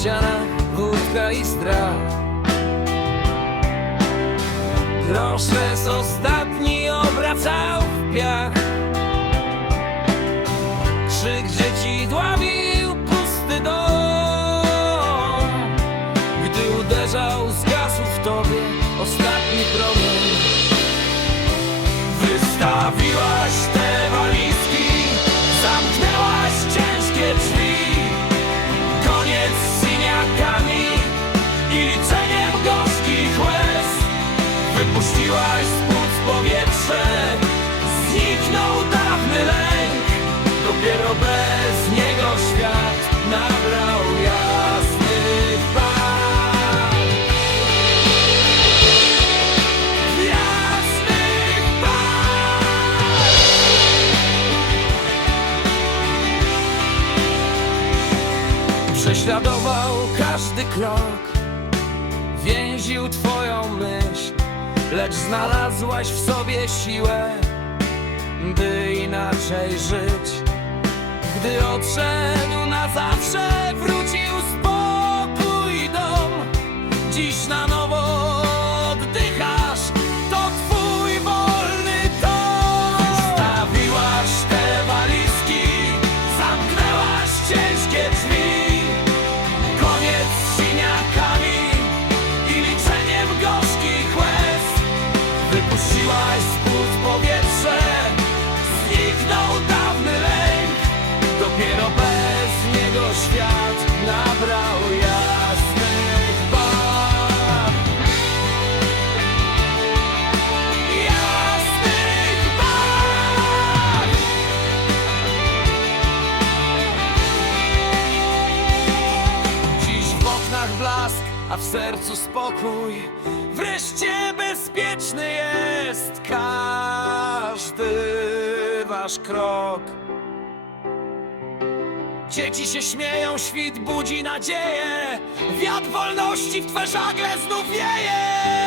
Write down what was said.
ścianach wódka i strach. Grosze z ostatni obracał w piach I liczeniem gorzkich łez Wypuściłaś płuc powietrze. Zniknął dawny lęk Dopiero bez niego świat Nabrał jasnych barw Jasnych barw Prześladował każdy krok Więził twoją myśl Lecz znalazłaś w sobie siłę By inaczej żyć. Gdy odszedł na zawsze nabrał jasnych Dziś w oknach blask, a w sercu spokój. Wreszcie bezpieczny jest każdy wasz krok Dzieci się śmieją, świt budzi nadzieję. Wiatr wolności w twe żagle znów wieje